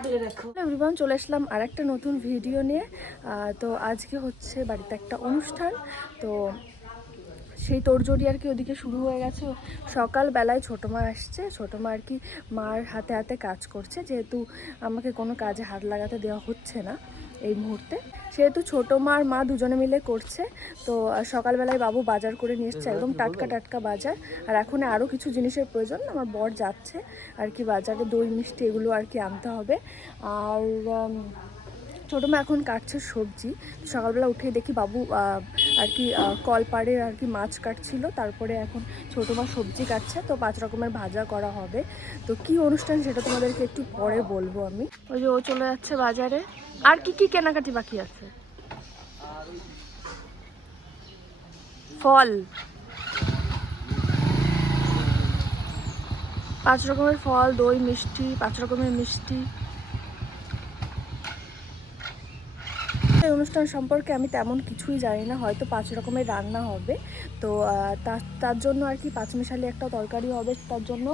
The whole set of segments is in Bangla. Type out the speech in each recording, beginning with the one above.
আগলে চলে আসলাম আর একটা নতুন ভিডিও নিয়ে। তো আজকে হচ্ছে বাড়িতে একটা অনুষ্ঠান। তো সেই তোড়জোড়ি আর কি ওদিকে শুরু হয়ে গেছে। সকালবেলায় ছোটো মা আসছে। ছোটো মা আর কি মার হাতে হাতে কাজ করছে। যেহেতু আমাকে কোনো কাজে হাত লাগাতে দেওয়া হচ্ছে না এই মুহূর্তে। সেহেতু ছোটো মা আর মা দুজনে মিলে করছে, তো সকালবেলায় বাবু বাজার করে নিয়ে এসছে একদম টাটকা টাটকা বাজার। আর এখন আরও কিছু জিনিসের প্রয়োজন, আমার বর যাচ্ছে, আর কি বাজারে দই, মিষ্টি এগুলো আর কি আনতে হবে। আর ছোটো মা এখন কাটছে সবজি। সকালবেলা উঠে দেখি বাবু আর কি কলপাড়ে আর কি মাছ কাটছিল। তারপরে এখন ছোটো মা সবজি কাটছে, তো পাঁচ রকমের ভাজা করা হবে। তো কি অনুষ্ঠান সেটা তোমাদেরকে একটু পরে বলব আমি। ওই যে ও চলে যাচ্ছে বাজারে। আর কি কি কেনাকাটি বাকি আছে? ফল। পাঁচ রকমের ফল, দই, মিষ্টি, পাঁচ রকমের মিষ্টি। এই অনুষ্ঠান সম্পর্কে আমি তেমন কিছুই জানি না। হয়তো পাঁচ রকমের রান্না হবে। তো তার জন্য আর কি পাঁচমিশালি একটা তরকারি হবে। তার জন্য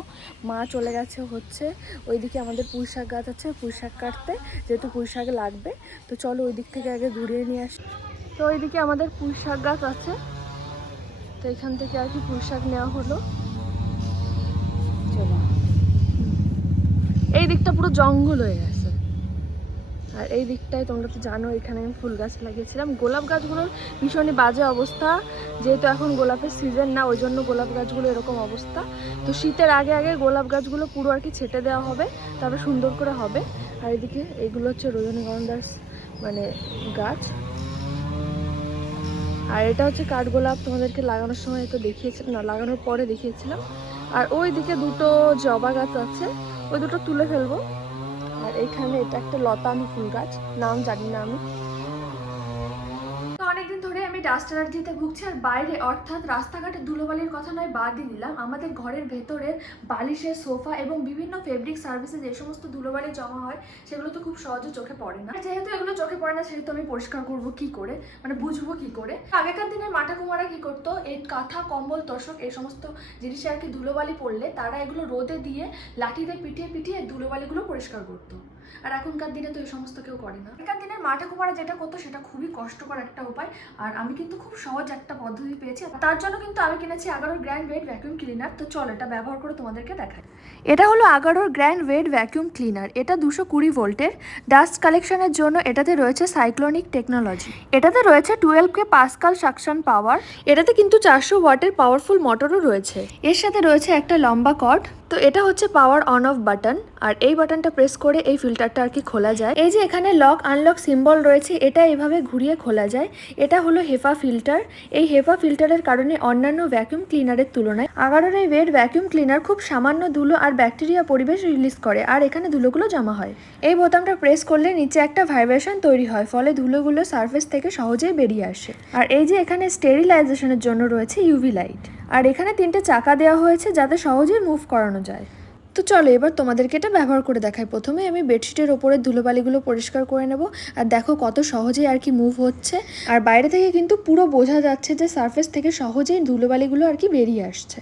মা চলে গেছে হচ্ছে। ওইদিকে আমাদের পুঁই শাক গাছ আছে। পুঁই শাক কাটতে যেহেতু পুঁই শাক লাগবে। তো চলো ওই দিক থেকে আগে ঘুরিয়ে নিয়ে আসি। তো ওইদিকে আমাদের পুঁই শাক গাছ আছে। তো এখান থেকে আর কি পুঁই শাক নেওয়া হলো। এই দিকটা পুরো জঙ্গল হয়ে গেছে। আর এই দিকটায় তোমরা তো জানো, এখানে আমি ফুল গাছ লাগিয়েছিলাম। গোলাপ গাছগুলোর ভীষণই বাজে অবস্থা, যেহেতু এখন গোলাপের সিজন না, ওই জন্য গোলাপ গাছগুলো এরকম অবস্থা। তো শীতের আগে আগে গোলাপ গাছগুলো পুরো আর কি ছেটে দেওয়া হবে, তারপর সুন্দর করে হবে। আর এদিকে এইগুলো হচ্ছে রজনীগন্ধার মানে গাছ। আর এটা হচ্ছে কাঠগোলাপ তোমাদেরকে লাগানোর সময় তো দেখিয়েছিলাম, না, লাগানোর পরে দেখিয়েছিলাম। আর ওই দিকে দুটো জবা গাছ আছে, ওই দুটো তুলে ফেলব। আর এখানে এটা একটা লতানো ফুল গাছ নাম জানি না আমি তো অনেকদিন ধরে আমি ডাস্ট অ্যালার্জিতে ভুগছি আর বাইরে, অর্থাৎ রাস্তাঘাটে ধুলোবালির কথা নয়, বাদই দিলাম। আমাদের ঘরের ভেতরে বালিশের সোফা এবং বিভিন্ন ফেব্রিক সার্ভিসে যে সমস্ত ধুলোবালি জমা হয়, সেগুলো তো খুব সহজে চোখে পড়ে না। যেহেতু এগুলো চোখে পড়ে না, সেহেতু আমি পরিষ্কার করব কি করে? মানে বুঝব কি করে? আগেকার দিনে মাটা কুমারা কি করতো? এই কাঁথা, কম্বল, তোষক এই সমস্ত জিনিসে আর কি ধুলোবালি পড়লে, তারা এগুলো রোদে দিয়ে লাঠিতে পিটিয়ে পিটিয়ে ধুলোবালিগুলো পরিষ্কার করতো। আর এখনকার দিনে তো এই সমস্ত কেউ করে না। আগেকার দিনের মাটা কুমারা যেটা করতো সেটা খুবই কষ্টকর একটা উপায়, আর আমি কিন্তু খুব সহজ একটা পদ্ধতি পেয়েছি। তার জন্য কিন্তু আমি কিনেছি আগারোর গ্র্যান্ড ওয়েট ভ্যাকুয়াম ক্লিনার তো চল এটা ব্যবহার করে তোমাদেরকে দেখাই। এটা হলো আগারোর গ্র্যান্ড ওয়েট ভ্যাকুয়াম ক্লিনার এটা দুশো কুড়ি ভোল্টের। ডাস্ট কালেকশনের জন্য এটাতে রয়েছে সাইক্লোনিক টেকনোলজি এটাতে রয়েছে twelve K pascal suction power এটাতে কিন্তু চারশো ওয়াটের পাওয়ারফুল মোটরও রয়েছে। এর সাথে রয়েছে একটা লম্বা কর্ড তো এটা হচ্ছে পাওয়ার অন অফ বাটন আর এই বাটনটা প্রেস করে এই ফিল্টারটা আর কি খোলা যায়। এই যে এখানে লক আনলক সিম্বল রয়েছে, এটা এভাবে ঘুরিয়ে খোলা যায়। এটা হলো হেফা ফিল্টার এই হেফা ফিল্টারের কারণে অন্যান্য ভ্যাকুয়াম ক্লিনারের তুলনায় আগারোর এই ওয়েট ভ্যাকুয়াম ক্লিনার খুব সামান্য ধুলো আর ব্যাকটেরিয়া পরিবেশ রিলিজ করে, আর এখানে ধুলোগুলো জমা হয়। এই বোতামটা প্রেস করলে নিচে একটা ভাইব্রেশন তৈরি হয়, ফলে ধুলোগুলো সারফেস থেকে সহজেই বেরিয়ে আসে। আর এই যে এখানে স্টেরিলাইজেশনের জন্য রয়েছে ইউভি লাইট আর এখানে তিনটে চাকা দেওয়া হয়েছে যাতে সহজেই মুভ করানো যায়। তো চলো এবার তোমাদেরকে এটা ব্যবহার করে দেখাই। প্রথমে আমি বেডশিটের ওপরে ধুলোবালিগুলো পরিষ্কার করে নেব। আর দেখো কত সহজেই আর কি মুভ হচ্ছে। আর বাইরে থেকে কিন্তু পুরো বোঝা যাচ্ছে যে সারফেস থেকে সহজেই ধুলোবালিগুলো আর কি বেরিয়ে আসছে।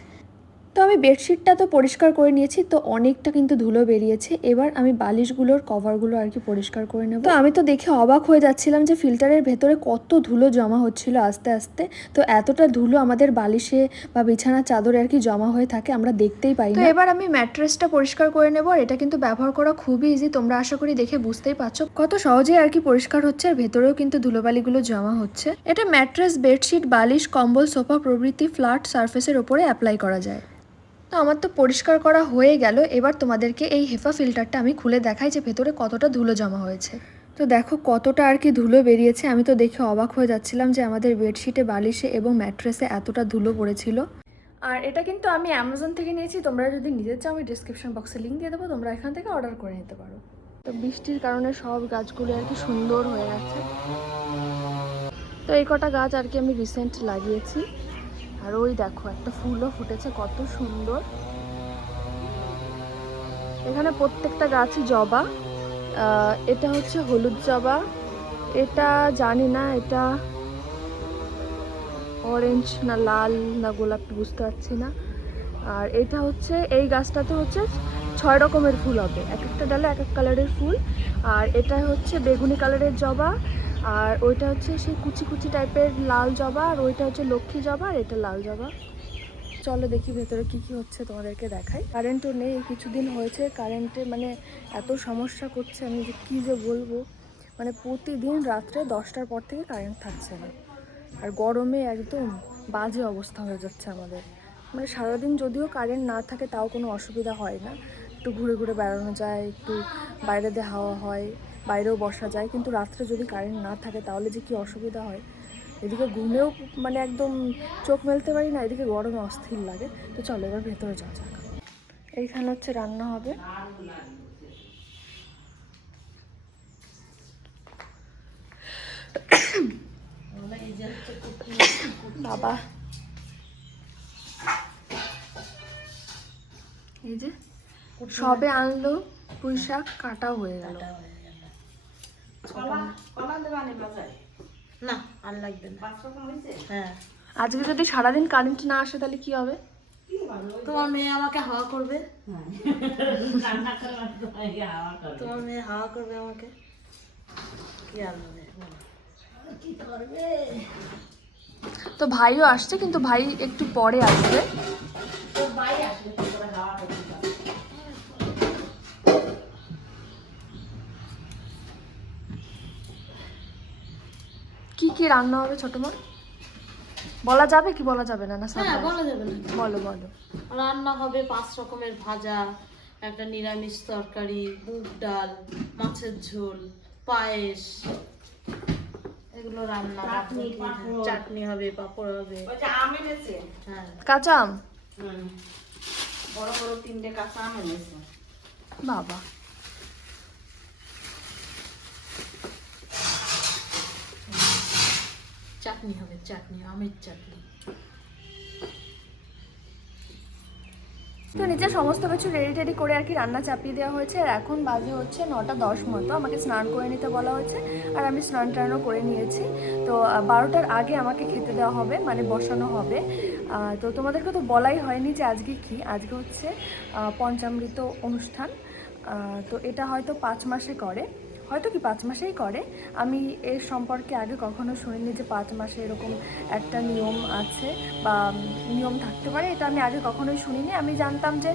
তো আমি বেডশিটটা তো পরিষ্কার করে নিয়েছি তো অনেকটা কিন্তু ধুলো বেরিয়েছে। এবার আমি বালিশগুলোর কভারগুলো আর কি পরিষ্কার করে নেব। তো আমি তো দেখে অবাক হয়ে যাচ্ছিলাম যে ফিল্টারের ভেতরে কত ধুলো জমা হচ্ছিল আস্তে আস্তে। তো এতটা ধুলো আমাদের বালিশে বা বিছানার চাদরে আর কি জমা হয়ে থাকে আমরা দেখতেই পাই না। এবার আমি ম্যাট্রেসটা পরিষ্কার করে নেব আর এটা কিন্তু ব্যবহার করা খুবই ইজি তোমরা আশা করি দেখে বুঝতেই পারছ। কত সহজেই আর কি পরিষ্কার হচ্ছে আর ভেতরেও কিন্তু ধুলোবালিগুলো জমা হচ্ছে। এটা ম্যাট্রেস বেডশিট বালিশ কম্বল সোফা প্রভৃতি ফ্ল্যাট সারফেসের ওপরে অ্যাপ্লাই করা যায়। তো আমার তো পরিষ্কার করা হয়ে গেল। এবার তোমাদেরকে এই হেফা ফিল্টারটা আমি খুলে দেখাই যে ভেতরে কতটা ধুলো জমা হয়েছে। তো দেখো কতটা আর কি ধুলো বেরিয়েছে। আমি তো দেখে অবাক হয়ে যাচ্ছিলাম যে আমাদের বেডশিটে বালিশে এবং ম্যাট্রেসে এতটা ধুলো পড়েছিল। আর এটা কিন্তু আমি অ্যামাজন থেকে নিয়েছি। তোমরা যদি নিতে চাও, আমি ডিসক্রিপশন বক্সে লিঙ্ক দিয়ে দেবো। তোমরা এখান থেকে অর্ডার করে নিতে পারো। তো বৃষ্টির কারণে সব গাছগুলো আর কি সুন্দর হয়ে গেছে। তো এই কটা গাছ আর কি আমি রিসেন্ট লাগিয়েছি। আর ওই দেখো, একটা ফুলও ফুটেছে, কত সুন্দর। এখানে প্রত্যেকটা গাছই জবা। এটা হচ্ছে হলুদ জবা। এটা জানি না, এটা অরেঞ্জ না লাল না গোলাপি বুঝতে পারছি না। আর এটা হচ্ছে, এই গাছটাতে হচ্ছে ছয় রকমের ফুল হবে। এক একটা ডালে এক এক কালারের ফুল। আর এটা হচ্ছে বেগুনি কালারের জবা। আর ওইটা হচ্ছে সেই কুচি কুচি টাইপের লাল জবা, আর ওইটা হচ্ছে লক্ষ্মী জবা, আর এটা লাল জবা। চলো দেখি ভেতরে কি কি হচ্ছে তোমাদেরকে দেখাই। কারেন্টও নেই, কিছুদিন হয়েছে কারেন্টে মানে এত সমস্যা করছে আমি যে কী যে বলব। মানে প্রতিদিন রাত্রে দশটার পর থেকে কারেন্ট থাকছে না। আর গরমে একদম বাজে অবস্থা হয়ে যাচ্ছে আমাদের। মানে সারাদিন যদিও কারেন্ট না থাকে, তাও কোনো অসুবিধা হয় না। একটু ঘুরে ঘুরে বেড়ানো যায়, একটু বাইরে দিয়ে হাওয়া হয়, বাইরেও বসা যায়। কিন্তু রাত্রে যদি কারেন্ট না থাকে তাহলে যে কী অসুবিধা হয়? এদিকে ঘুমেও মানে একদম চোখ মেলতে পারি না, এদিকে গরমে অস্থির লাগে। তো চলো এবার ভেতরে যাওয়া যাক। এইখানে হচ্ছে রান্না হবে। বাবা। এই যে সবে আনলো পুঁই শাক কাটাও হয়ে গেল। না আর লাগবে না। হ্যাঁ। আজকে যদি সারাদিন কারেন্ট না আসে তাহলে কি হবে? তোমার মেয়ে আমাকে হাওয়া করবে? তোমার মেয়ে হাওয়া করবে আমাকে? কি আর মানে তো ভাইও আসছে কিন্তু ভাই একটু পরে আসবে। কি কি রান্না হবে ছোট মা বলা যাবে কি বলা যাবে না না হ্যাঁ বলা যাবে না। বলো বলো। রান্না হবে পাঁচ রকমের ভাজা একটা নিরামিষ তরকারি মুগ ডাল মাছের ঝোল পায়েস। এগুলো রান্না চাটনি হবে পাঁপড় হবে। আম এনেছে? হ্যাঁ। কাঁচা আম? বড় বড় তিনটে কাঁচা আম এনেছে। বাবা। চাটনি হবে, চাটনি, আমের চাটনি। তো নিচে সমস্ত কিছু রেডি টেডি করে আর কি রান্না চাপিয়ে দেওয়া হয়েছে। আর এখন বাজে হচ্ছে নটা দশ মতো। আমাকে স্নান করে নিতে বলা হয়েছে আর আমি স্নান টানও করে নিয়েছি। তো বারোটার আগে আমাকে খেতে দেওয়া হবে মানে বসানো হবে। তো তোমাদেরকে তো বলাই হয়নি যে আজকে কি। আজকে হচ্ছে পঞ্চামৃত অনুষ্ঠান। তো এটা হয়তো পাঁচ মাসে করে। হয়তো কি পাঁচ মাসেই করে। আমি এর সম্পর্কে আগে কখনো শুনিনি যে পাঁচ মাসে এরকম একটা নিয়ম আছে বা নিয়ম থাকতে পারে, এটা আমি আগে কখনোই শুনিনি। আমি জানতাম যে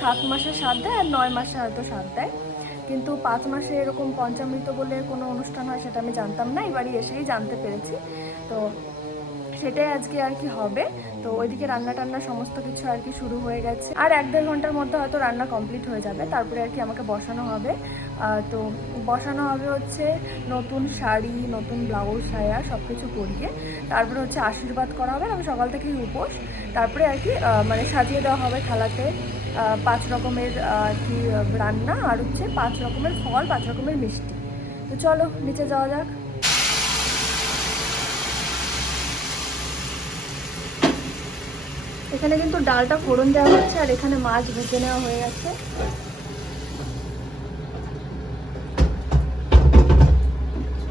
সাত মাসে সাত দেয় আর নয় মাসে হয়তো সাত দেয়। কিন্তু পাঁচ মাসে এরকম পঞ্চামৃত বলে কোনো অনুষ্ঠান হয় সেটা আমি জানতাম না, এবারই এসেই জানতে পেরেছি। তো সেটাই আজকে আর কি হবে। তো ওইদিকে রান্না টান্না সমস্ত কিছু আর কি শুরু হয়ে গেছে। আর এক দেড় ঘণ্টার মধ্যে হয়তো রান্না কমপ্লিট হয়ে যাবে। তারপরে আর কি আমাকে বসানো হবে। তো বসানো হবে হচ্ছে নতুন শাড়ি, নতুন ব্লাউজ সায়া সব কিছু পরিয়ে। তারপরে হচ্ছে আশীর্বাদ করা হবে। আমি সকাল থেকেই উপোস। তারপরে আর কি মানে সাজিয়ে দেওয়া হবে থালাতে। পাঁচ রকমের আর কি রান্না। আর হচ্ছে পাঁচ রকমের ফল, পাঁচ রকমের মিষ্টি। তো চলো, নিচে যাওয়া যাক। এখানে কিন্তু ডালটা ফোড়ন দেওয়া হচ্ছে আর এখানে মাছ ভেজে নেওয়া হয়ে গেছে।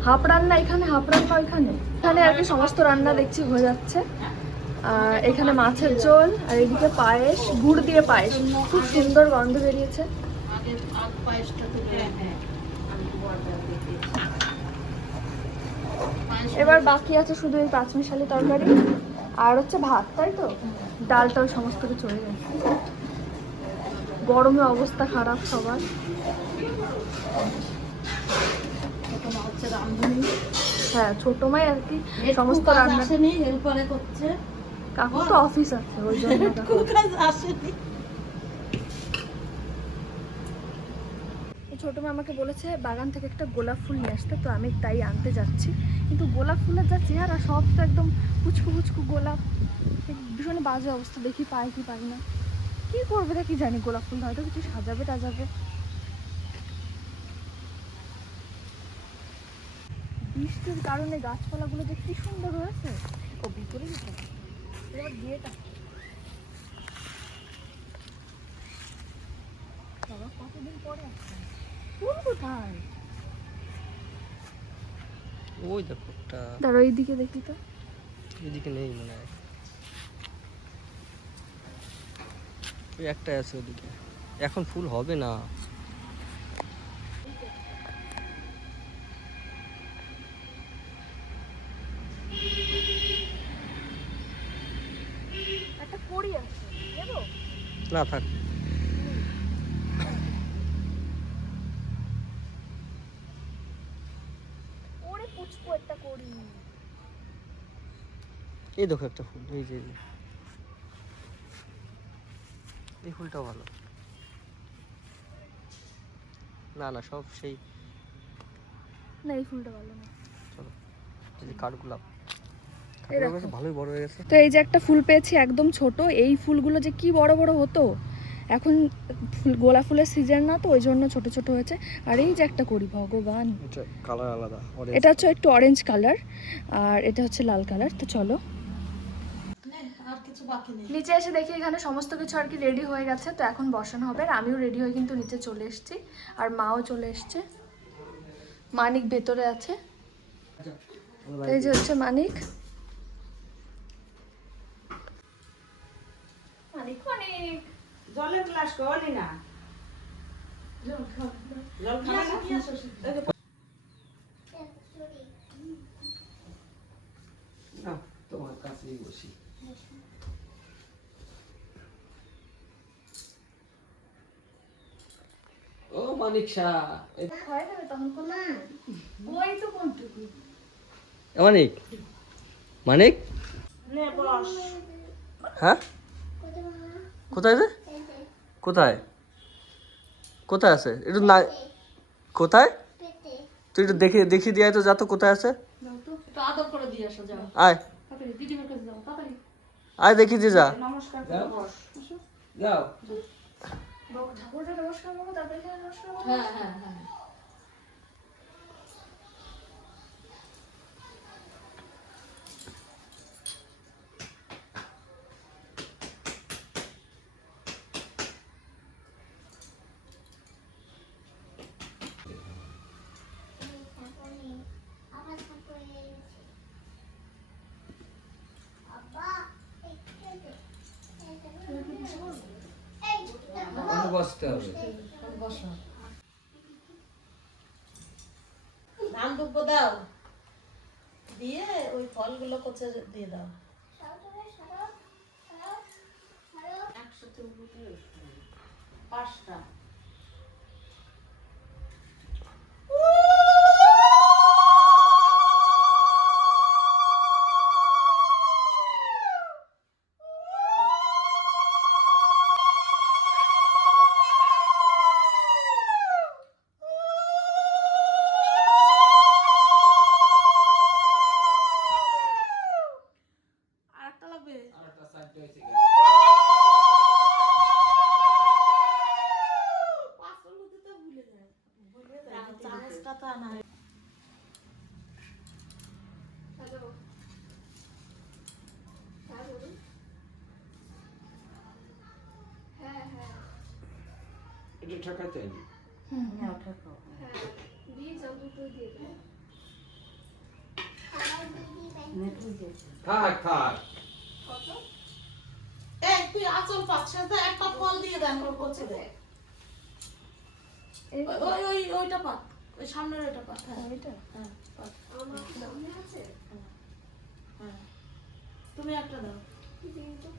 হাফ রান্না এখানে, হাফ রান্না ওইখানে। এখানে আর কি সমস্ত রান্না দেখছি হয়ে যাচ্ছে। আর এখানে মাছের ঝোল, আর এদিকে পায়েস, গুড় দিয়ে পায়েস। খুব সুন্দর গন্ধ বেরিয়েছে। এবার বাকি আছে শুধু এই পাঁচমিশালি তরকারি। আর হচ্ছে ভাত তাই তো? ডাল টাল সমস্ত কিছু হয়ে গেছে। গরমে অবস্থা খারাপ সবার। হ্যাঁ ছোট মাই আর কি সমস্ত রান্না করছে। কাকু তো অফিস আছে ওই জন্য আসেনি। ছোট মা আমাকে বলেছে, বাগান থেকে একটা গোলাপ ফুল নিয়ে আসতে। তো আমি তাই আনতে যাচ্ছি। কিন্তু গোলাপ ফুলের যা চেহারা, সব তো একদম পুচকু পুচকু গোলাপ। ভীষণ বাজে অবস্থা, দেখি পাই কি পাই না। কি করবে দেখি জানি, গোলাপ ফুল হয়তো কিছু সাজাবে টাজাবে। বৃষ্টির কারণে গাছপালাগুলো যে কি সুন্দর হয়েছে। ও, ভিতরে বিয়েটা কতদিন পরে আসছে? কোথায় ওই দেখো একটা। দাঁড়ো এইদিকে দেখি তো। এদিকে নেই মনে হয়। ওই একটা আছে ওদিকে। এখন ফুল হবে না। না থাক ওরে কড়ি এই দেখো একটা ফুল এই যে এই ফুলটাও ভালো। না না সব সেই। না এই ফুলটা ভালো না। চলো এই যে কাঠগোলাপ এই কাঠগোলাপ দেখো। গাছ ভালোই বড় হয়ে গেছে। তো এই যে একটা ফুল পেয়েছি একদম ছোট এই ফুলগুলো যে কি বড় বড় হতো এখন ফুল গোলাপ ফুলের সিজন না তো ওই জন্য ছোট ছোট হয়েছে। আর এই যে একটা করি ভগবান। এটা কালার আলাদা এটা হচ্ছে একটু অরেঞ্জ কালার আর এটা হচ্ছে লাল কালার তো চলো। নে, আর কিছু বাকি নেই নিচে এসে দেখি এখানে সমস্ত কিছু আর কি রেডি হয়ে গেছে তো এখন বসানো হবে আর আমিও রেডি হয়ে কিন্তু নিচে চলে এসেছি আর মাও চলে এসছে। মানিক ভেতরে আছে। এই যে হচ্ছে মানিক। মানিক মানিক। জলের গ্লাস কলি না। জল খাবে না? না তোমার কাছেই বসি। ও মানিক শাহ মানিক মানিক? হ্যাঁ? কোথায় রে? কোথায়? কোথায় আছে? একটু না কোথায়? তুই একটু দেখে দেখি দিয়ে তো যা তো কোথায় আছে? একটু আদর করে দিয়ে আসো যাও। আয়। আয় দেখি দিয়ে যা। নমস্কার করে বস যাও ঠাকুরটা নমস্কার করব তাদেরকে নমস্কার করব হ্যাঁ হ্যাঁ হ্যাঁ বসতে হবে। ধান দুব্বো দাও। দিয়ে ওই ফলগুলো কচে দিয়ে দাও। পাঁচটা। দিয়ে দেন ওর ওই- ওই ওই ওইটা পাত ওই সামনের ওইটা পাত হ্যাঁ এটা হ্যাঁ পাত হ্যাঁ। তুমি একটা দাও।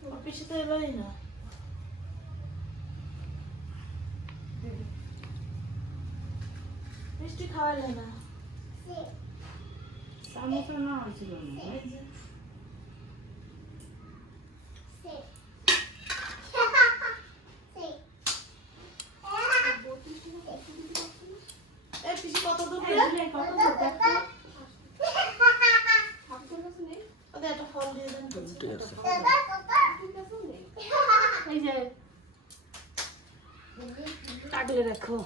ওর পিছিতে এলোই না। মিষ্টি খাওয়াইলে না। চামচ না হয়েছিল না পিসি কত দূর? রে? ওদের একটা ফল দিয়ে দেন। এই যে। কাটলে রাখো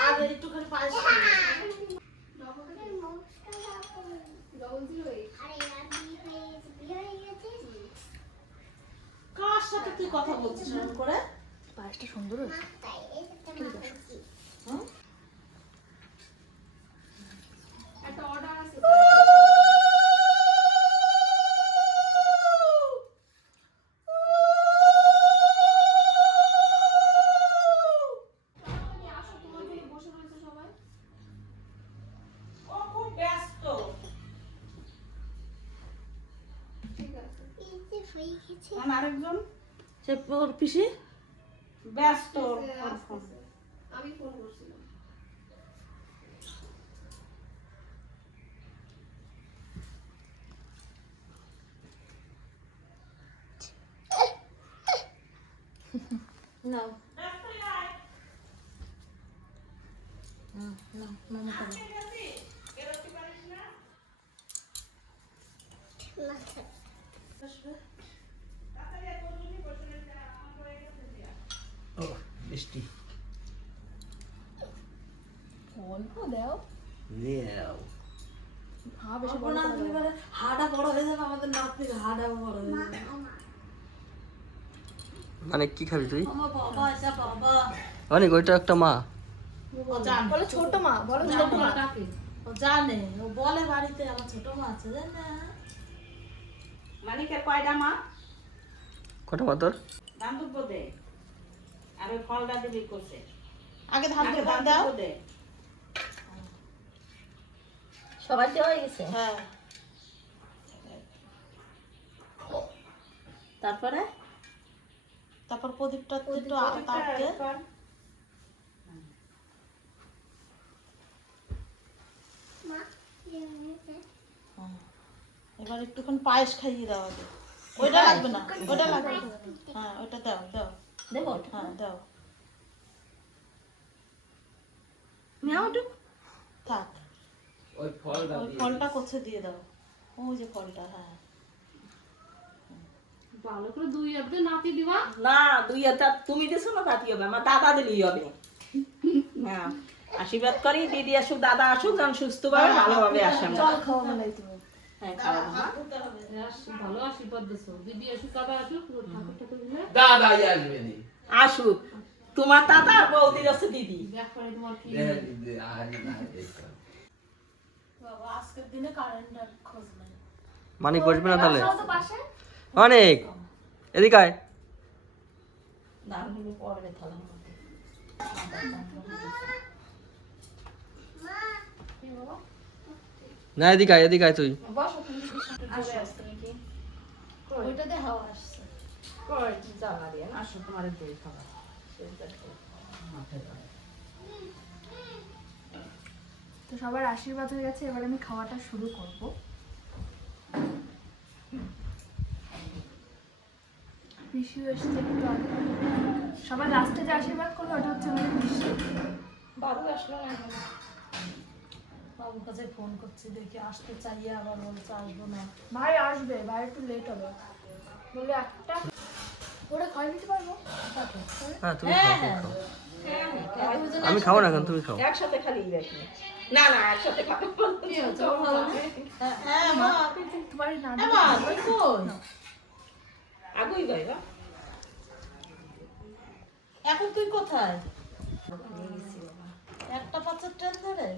আর একটুখানি পায়েস কার সাথে তুই কথা বলছিস করে? পায়েসটা সুন্দর হয়েছে। আরেকজন? সে ওর পিসি? ব্যস্ত। ফোন। নাও। হুম, নাও, মামা করো। আসবে। ও মিষ্টি দাও। হা বেশি হাড়া বড় হয়ে যাবে আমাদের নাতনির হাড়া বড় হয়ে যাবে। মানে কি খাবি তুই? অনেক ওইটা একটা মা। বলো ছোট মা বলো ছোট মা। জানে। ও বলে বাড়িতে আমার ছোট মা আছে জানে না? মানিকের কয়টা মা? কটা মা তোর? ধান দুব্বো দে। আর ওই ফলটা দিবি করছে আগে ধান আগে ধান দাও। দে। সবাই দেওয়া গেছে? হ্যাঁ। তারপরে? তারপর প্রদীপটা একটু হ্যাঁ। এবার একটুখানি পায়েস খাইয়ে দাও আগে। ওইটা লাগবে না ওইটা লাগবে। হ্যাঁ ওইটা দাও দাও। দেবো হ্যাঁ দাও। নাও একটু থাক। ওই ফলটা ওই ফলটা কোথে দিয়ে দাও? ওই যে ফলটা হ্যাঁ। না দুই হাতে তুমি দিছো না তাতে হবে। আমার দাদা দিলেই হবে। হ্যাঁ আশীর্বাদ করি দিদি আসুক দাদা আসুক যেন সুস্থ ভাবে ভালোভাবে আসে আমরা। জল খাওয়া বলাই তুমি? হ্যাঁ আসুক তোমার দাদা আর বৌদির আছে দিদি বাবা আজকের দিনে কারেন্টের খোঁজ নাই মানিক বসবে না তাহলে? তো পাশে। অনেক এদিকে আয়। না এদিকে আয় এদিকে আয় তুই। ওইটাতে হাওয়া আসছে। জ্বালা দিয়ে আসো তোমার দই খাবার। তো সবার আশীর্বাদ হয়ে গেছে এবার আমি খাওয়াটা শুরু করব। পিসিও এসেছে একটু আগে। সবার লাস্টে যে আশীর্বাদ করল ওটা হচ্ছে আমাদের পিসি। বাবু আসলো না বাবুর কাছে ফোন করছি দেখি আসতে চাইয়ে আবার বলছে আসব না। ভাই আসবে ভাই একটু লেট হবে। বলে একটা ওরা খাই নিতে পারব? হ্যাঁ তুমি হ্যাঁ হ্যাঁ আমি খাব না এখন তুমি খাও। একসাথে খালি রাখি না না একসাথে খাব? হ্যাঁ, হ্যাঁ হ্যাঁ আগুই ভাই এখন তুই কোথায়? একটা পাঁচের ট্রেন ধরে?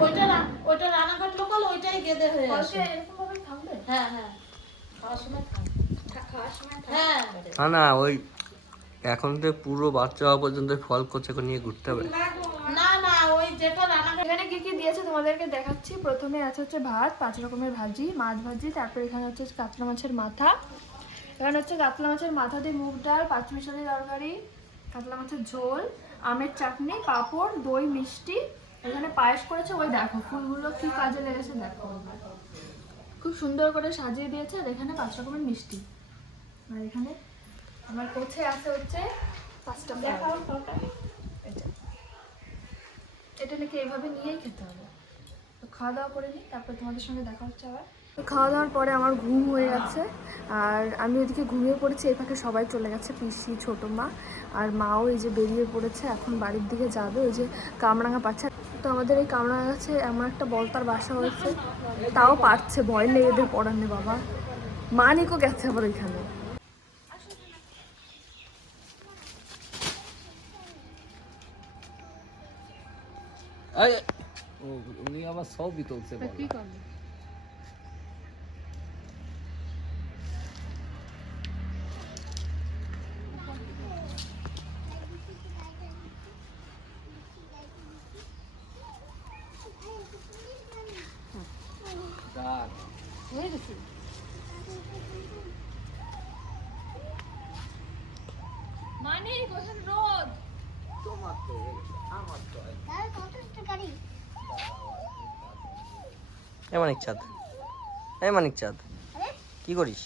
ওইটা ওইটা রানাঘাট লোকাল ওইটাই গেদে হয়ে আসে। এরকম ভাবে থাকবে হ্যাঁ হ্যাঁ। খাওয়ার সময় খাওয়ার সময় হ্যাঁ। না না ওই এখন তো পুরো বাচ্চা হওয়া পর্যন্ত ফল কোচে নিয়ে ঘুরতে হবে। না না, ওই যেটা রানাঘাট এখানে কি কি দিয়েছে তোমাদেরকে দেখাচ্ছি। প্রথমে আছে হচ্ছে ভাত, পাঁচ রকমের ভাজি, মাছ ভাজি, তারপর এখানে হচ্ছে কাতলা মাছের মাথা। এখানে হচ্ছে কাতলা মাছের মাথা দিয়ে মুগ ডাল পাঁচ মিশালি তরকারি, কাতলা মাছের ঝোল, আমের চাটনি, পাঁপড়, দই, মিষ্টি। এখানে পায়েস করেছে, ওই দেখো, ফুলগুলো কি কাজে লেগেছে দেখো। খুব সুন্দর করে সাজিয়ে দিয়েছে, আর এখানে পাঁচ রকমের মিষ্টি। আর এখানে আমার কোছে আছে হচ্ছে? পাঁচটা ফল। এটা। এটা নাকি এভাবে নিয়েই খেতে হবে। তো খাওয়া দাওয়া করে নিই তারপর তোমাদের সঙ্গে দেখা হচ্ছে আবার। তো খাওয়া দাওয়ার পরে আমার ঘুম হয়ে গেছে আর আমি ওইদিকে ঘুমিয়ে পড়েছি এই ফাঁকে সবাই চলে গেছে পিসি ছোটো মা আর মাও এই যে বেরিয়ে পড়েছে এখন বাড়ির দিকে যাবে ওই যে কামরাঙা পাচ্ছে। তো আমাদের এই কামরাঙা গাছে এমন একটা বলতার বাসা হয়েছে তাও পারছে ভয় লেগে দিয়ে পড়ানে বাবা। মানিকও গেছে আবার ওইখানে। উনি আবার সবই তুলছে বলে। এ মানিক চাঁদ। এ মানিক চাঁদ কি করিস?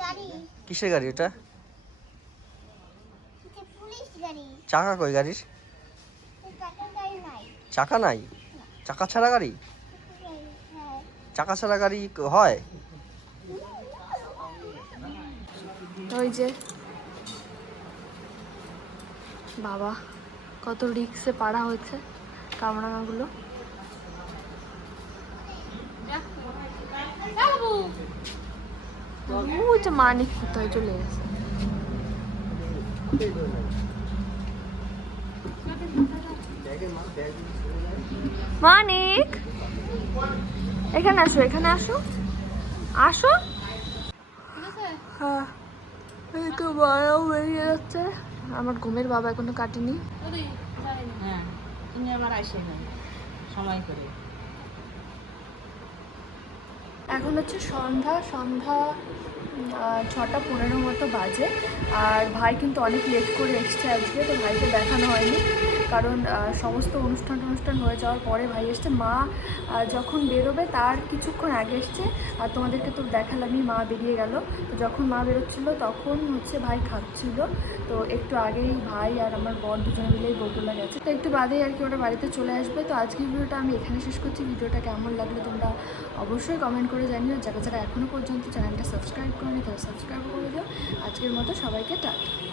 গাড়ি। কিসের গাড়ি ওটা? এটা চাকা কই গাড়ির? চাকা নাই। চাকা ছাড়া গাড়ি? চাকা ছাড়া গাড়ি হয়? ওই যে। বাবা কত রিক্সে পাড়া হয়েছে কামরাঙাগুলো। ওই যে মানিক কোথায় চলে গেছে? মানিক! এখানে আসো এখানে আসো। আসো। হ্যাঁ। এই তো বাবাও বেরিয়ে যাচ্ছে। আমার ঘুমের বাবা এখনও কাটেনি। হ্যাঁ তুমি সময় করে। এখন হচ্ছে সন্ধ্যা সন্ধ্যা ছটা পনেরো মতো বাজে। আর ভাই কিন্তু অনেক লেট করে এসছে আজকে, তো ভাইকে দেখানো হয়নি। কারণ সমস্ত অনুষ্ঠান টনুষ্ঠান হয়ে যাওয়ার পরে ভাই এসছে। মা যখন বেরোবে তার কিছুক্ষণ আগে এসছে। আর তোমাদেরকে তো দেখালামই, মা বেরিয়ে গেল। তো যখন মা বেরোচ্ছিলো তখন হচ্ছে ভাই খাচ্ছিল। তো একটু আগেই ভাই আর আমার বর দুজনে মিলেই বগুলা গেছে। তো একটু বাদেই আর কি ওরা বাড়িতে চলে আসবে। তো আজকের ভিডিওটা আমি এখানে শেষ করছি। ভিডিওটা কেমন লাগল তোমরা অবশ্যই কমেন্ট করে জানিও। যারা যারা এখনও পর্যন্ত চ্যানেলটা সাবস্ক্রাইব করেনি তারা সাবস্ক্রাইব করে দিও। আজকের মতো সবাইকে টাটা।